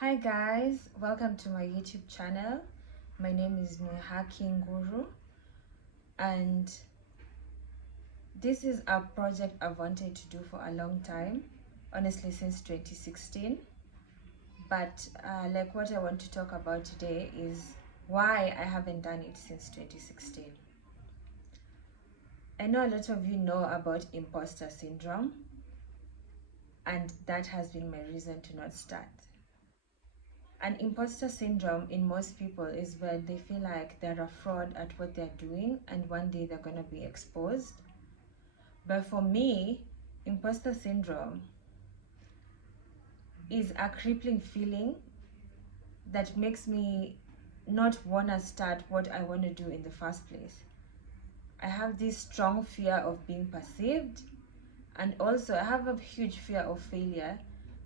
Hi guys, welcome to my YouTube channel. My name is Hacking Guru, and this is a project I've wanted to do for a long time, honestly since 2016. But like what I want to talk about today is why I haven't done it since 2016. I know a lot of you know about imposter syndrome, and that has been my reason to not start. And imposter syndrome in most people is where they feel like they're a fraud at what they're doing and one day they're going to be exposed. But for me, imposter syndrome is a crippling feeling that makes me not want to start what I want to do in the first place. I have this strong fear of being perceived, and also I have a huge fear of failure.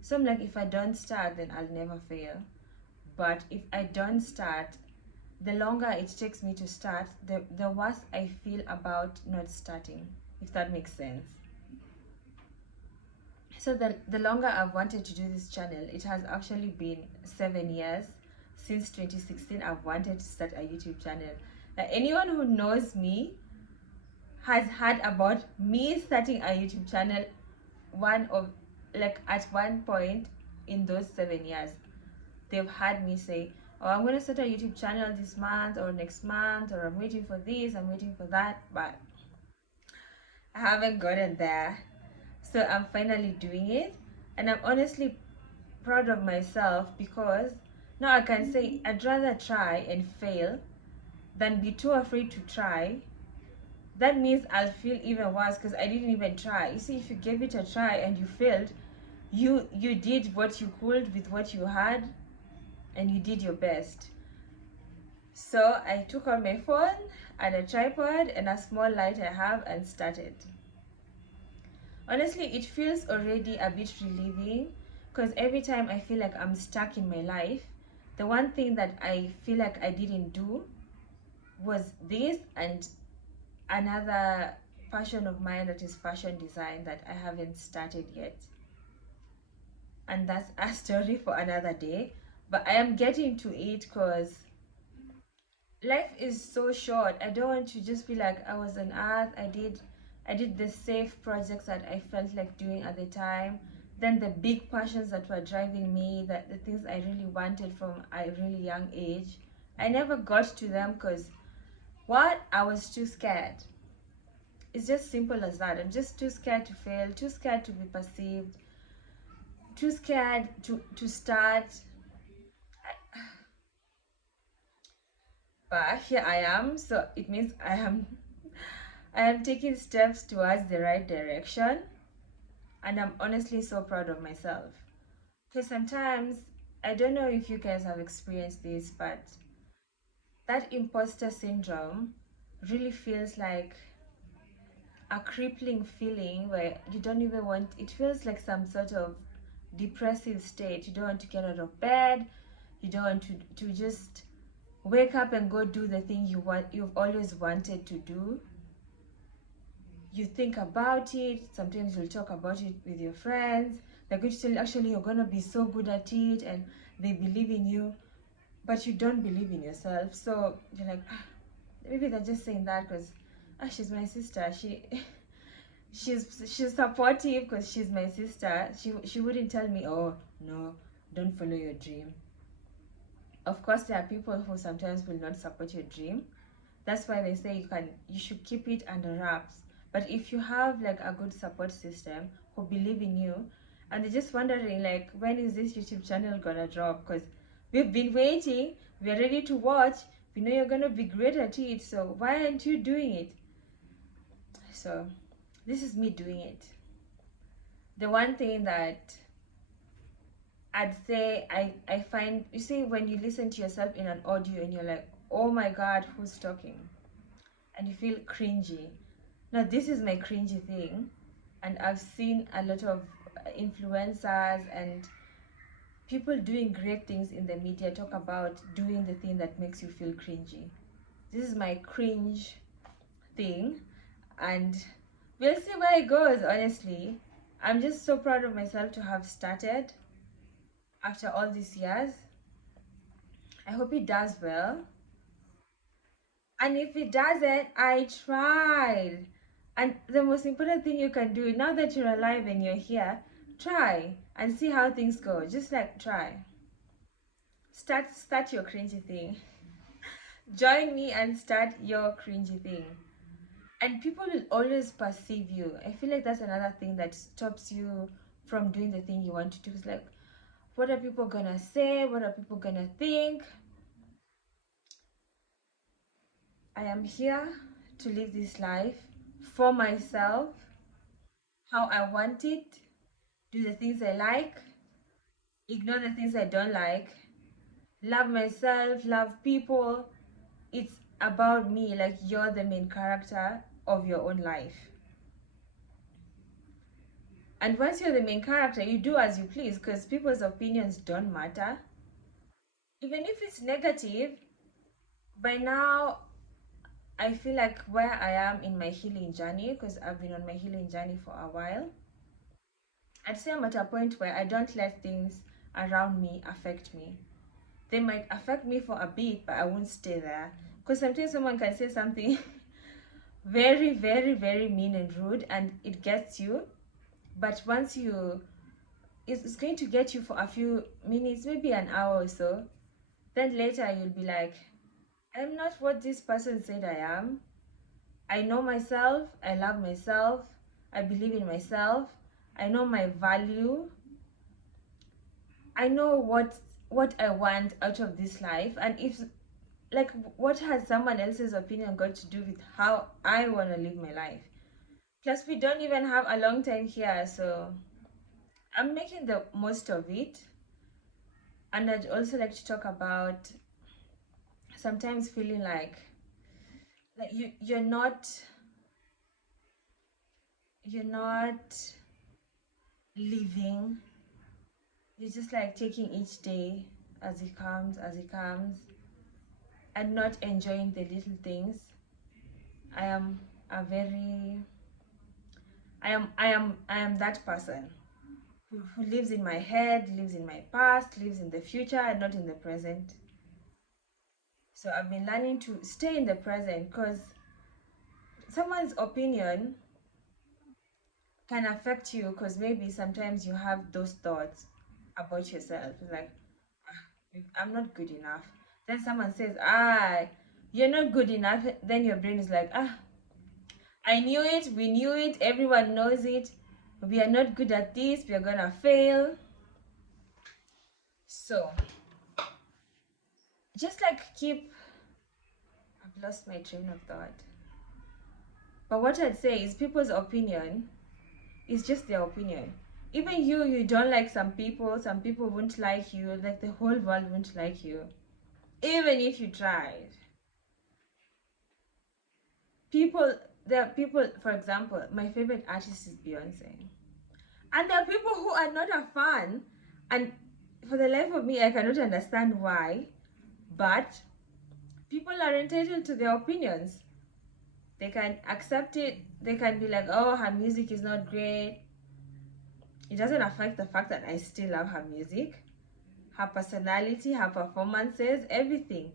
So I'm like, if I don't start, then I'll never fail. But if I don't start, the longer it takes me to start, the worse I feel about not starting, if that makes sense. So the longer I've wanted to do this channel, it has actually been 7 years. Since 2016, I've wanted to start a YouTube channel. Anyone who knows me has heard about me starting a YouTube channel at one point in those 7 years. They've heard me say, oh, I'm going to start a YouTube channel this month or next month, or I'm waiting for this, I'm waiting for that, but I haven't gotten there. So I'm finally doing it, and I'm honestly proud of myself because now I can say I'd rather try and fail than be too afraid to try. That means I'll feel even worse because I didn't even try. You see, if you gave it a try and you failed, you did what you could with what you had, and you did your best. So I took out my phone and a tripod and a small light I have and started. Honestly, it feels already a bit relieving because every time I feel like I'm stuck in my life, the one thing that I feel like I didn't do was this and another passion of mine, that is fashion design, that I haven't started yet. And that's a story for another day. But I am getting to it because life is so short. I don't want to just be like I was on earth. I did the safe projects that I felt like doing at the time. Then the big passions that were driving me, that the things I really wanted from a really young age, I never got to them because I was too scared. It's just simple as that. I'm just too scared to fail, too scared to be perceived, too scared to start. But here I am, so it means I am taking steps towards the right direction, and I'm honestly so proud of myself. Because sometimes, I don't know if you guys have experienced this, but that imposter syndrome really feels like a crippling feeling where you don't even want, it feels like some sort of depressive state. You don't want to get out of bed, you don't want to just wake up and go do the thing you've always wanted to do. You think about it, sometimes you'll talk about it with your friends, they're going to tell you actually you're going to be so good at it, and they believe in you, but you don't believe in yourself. So you're like, maybe they're just saying that because she's my sister, she's supportive because she's my sister. She wouldn't tell me, oh no, don't follow your dream. Of course there are people who sometimes will not support your dream. That's why they say you should keep it under wraps. But if you have like a good support system who believe in you, and they're just wondering like, when is this YouTube channel gonna drop? Because we've been waiting, we're ready to watch, we know you're gonna be great at it, so why aren't you doing it? So this is me doing it. The one thing that I'd say I find, you see, when you listen to yourself in an audio and you're like, oh my god, who's talking? And you feel cringy. Now this is my cringy thing, and I've seen a lot of influencers and people doing great things in the media talk about doing the thing that makes you feel cringy. This is my cringe thing, and we'll see where it goes. Honestly, I'm just so proud of myself to have started. after all these years. I hope it does well. And if it doesn't, I tried. And the most important thing you can do now that you're alive and you're here, try and see how things go. Just like try. Start your cringy thing. Join me and start your cringy thing. And people will always perceive you. I feel like that's another thing that stops you from doing the thing you want to do. It's like, what are people gonna say? What are people gonna think? I am here to live this life for myself, how I want it, do the things I like, ignore the things I don't like, love myself, love people. It's about me, like you're the main character of your own life. And once you're the main character, you do as you please because people's opinions don't matter. Even if it's negative, by now I feel like where I am in my healing journey, because I've been on my healing journey for a while, I'd say I'm at a point where I don't let things around me affect me. They might affect me for a bit, but I won't stay there. Because sometimes someone can say something very, very, very mean and rude, and it gets you. But once it's going to get you for a few minutes, maybe an hour or so. Then later you'll be like, I'm not what this person said I am. I know myself, I love myself, I believe in myself, I know my value, I know what I want out of this life. And if, like, what has someone else's opinion got to do with how I want to live my life? Plus, we don't even have a long time here, so I'm making the most of it. And I'd also like to talk about sometimes feeling like you're not living. You're just like taking each day as it comes, and not enjoying the little things. I am a very I am that person who lives in my head, lives in my past, lives in the future, and not in the present. So I've been learning to stay in the present because someone's opinion can affect you because maybe sometimes you have those thoughts about yourself. It's like, I'm not good enough. Then someone says, you're not good enough. Then your brain is like, I knew it, we knew it, everyone knows it. We are not good at this, we are gonna fail. So, just like I've lost my train of thought. But what I'd say is people's opinion is just their opinion. Even you don't like some people won't like you, like the whole world won't like you. Even if you tried. There are people, for example, my favorite artist is Beyonce. And there are people who are not a fan, and for the life of me, I cannot understand why, but people are entitled to their opinions. They can accept it, they can be like, oh, her music is not great. It doesn't affect the fact that I still love her music, her personality, her performances, everything.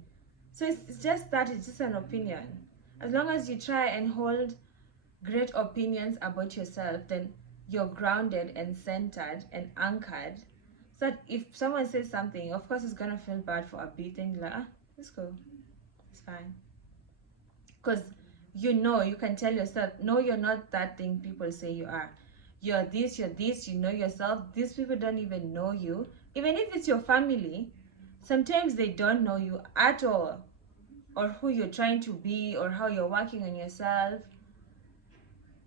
So it's just that, it's just an opinion. As long as you try and hold great opinions about yourself, then you're grounded and centered and anchored. So that if someone says something, of course it's gonna feel bad for a bit, and you're like, let's go, it's fine. Because you can tell yourself, no, you're not that thing people say you are. You're this, you know yourself. These people don't even know you. Even if it's your family, sometimes they don't know you at all, or who you're trying to be, or how you're working on yourself.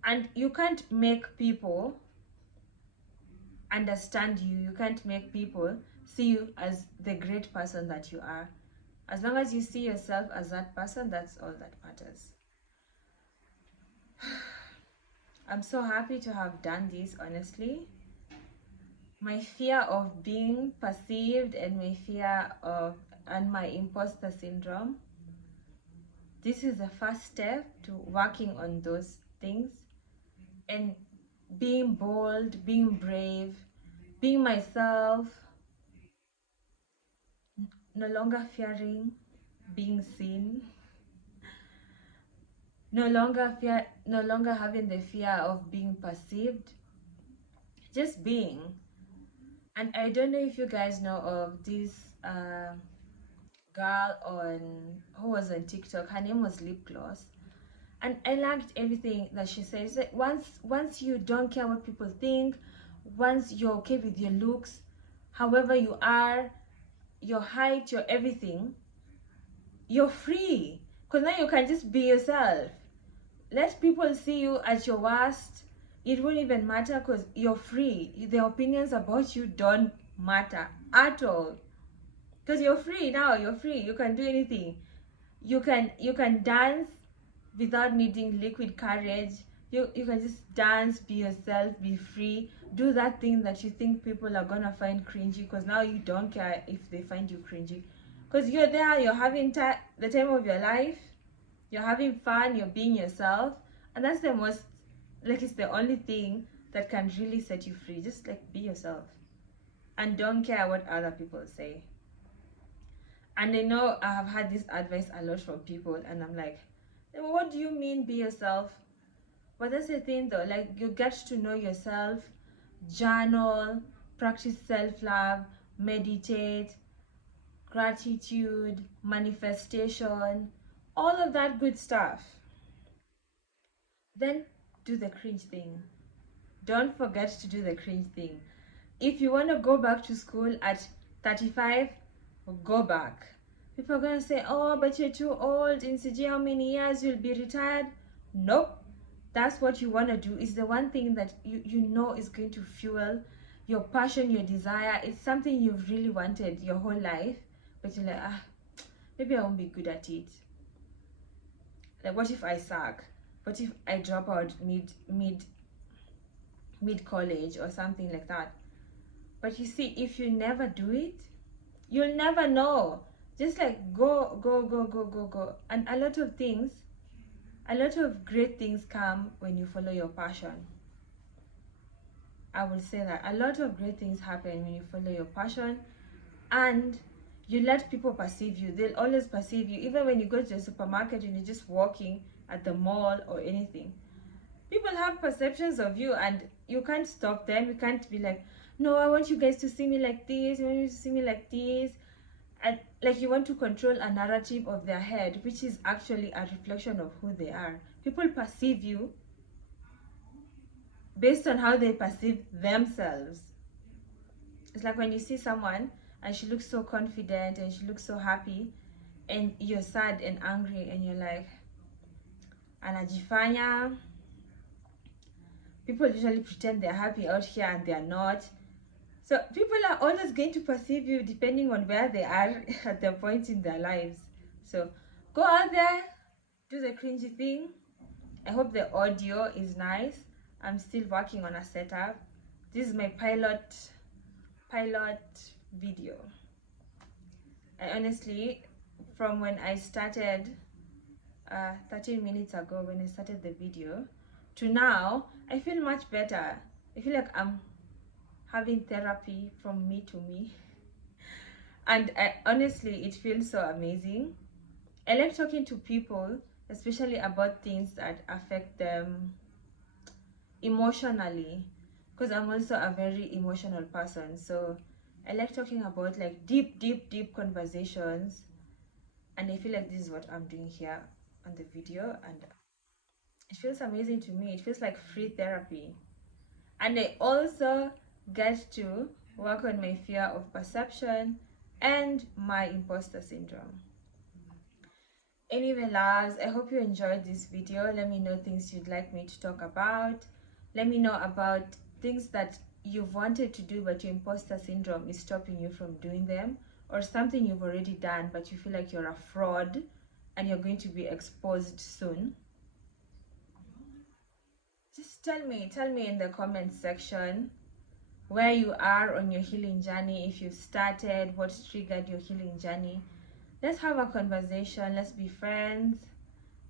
And you can't make people understand you. You can't make people see you as the great person that you are. As long as you see yourself as that person, that's all that matters. I'm so happy to have done this, honestly. My fear of being perceived and my imposter syndrome, this is the first step to working on those things and being bold, being brave, being myself, no longer fearing being seen, no longer having the fear of being perceived, just being. And I don't know if you guys know of this girl who was on TikTok. Her name was Lip Gloss, and I liked everything that she says. Like once you don't care what people think, once you're okay with your looks, however you are, your height, your everything, you're free. Because now you can just be yourself. Let people see you at your worst. It won't even matter because you're free. The opinions about you don't matter at all. Because you're free now. You're free. You can do anything. You can dance without needing liquid courage. You can just dance, be yourself, be free. Do that thing that you think people are gonna find cringy, because now you don't care if they find you cringy. Because you're there, you're having the time of your life. You're having fun, you're being yourself. And that's the most, like, it's the only thing that can really set you free. Just like be yourself. And don't care what other people say. And I know I have had this advice a lot from people, and I'm like, what do you mean be yourself? But that's the thing though, like, you get to know yourself, journal, practice self-love, meditate, gratitude, manifestation, all of that good stuff. Then do the cringe thing. Don't forget to do the cringe thing. If you want to go back to school at 35, go back. People are going to say, oh, but you're too old. In CG, how many years you'll be retired? Nope. That's what you want to do. It's the one thing that you know is going to fuel your passion, your desire. It's something you've really wanted your whole life. But you're like, maybe I won't be good at it. Like, what if I suck? What if I drop out mid college or something like that? But you see, if you never do it, you'll never know. Just like go. And a lot of great things come when you follow your passion. I will say that a lot of great things happen when you follow your passion, and you let people perceive you. They'll always perceive you. Even when you go to the supermarket and you're just walking at the mall or anything, people have perceptions of you, and you can't stop them. You can't be like, no, I want you guys to see me like this, I want you to see me like this. And like, you want to control a narrative of their head, which is actually a reflection of who they are. People perceive you based on how they perceive themselves. It's like when you see someone and she looks so confident and she looks so happy, and you're sad and angry, and you're like, anajifanya. People usually pretend they're happy out here and they're not. So people are always going to perceive you depending on where they are at the point in their lives. So go out there, do the cringy thing. I hope the audio is nice. I'm still working on a setup. This is my pilot video. And honestly, from when I started 13 minutes ago, when I started the video, to now, I feel much better. I feel like I'm having therapy from me to me. And honestly, it feels so amazing. I like talking to people, especially about things that affect them emotionally, because I'm also a very emotional person. So I like talking about like deep conversations, and I feel like this is what I'm doing here on the video, and it feels amazing to me. It feels like free therapy. And I also get to work on my fear of perception and my imposter syndrome. Anyway, loves, I hope you enjoyed this video. Let me know things you'd like me to talk about. Let me know about things that you've wanted to do but your imposter syndrome is stopping you from doing them, or something you've already done but you feel like you're a fraud and you're going to be exposed soon. Just tell me in the comment section where you are on your healing journey, if you've started, what triggered your healing journey. Let's have a conversation, let's be friends,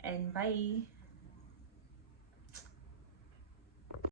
and bye.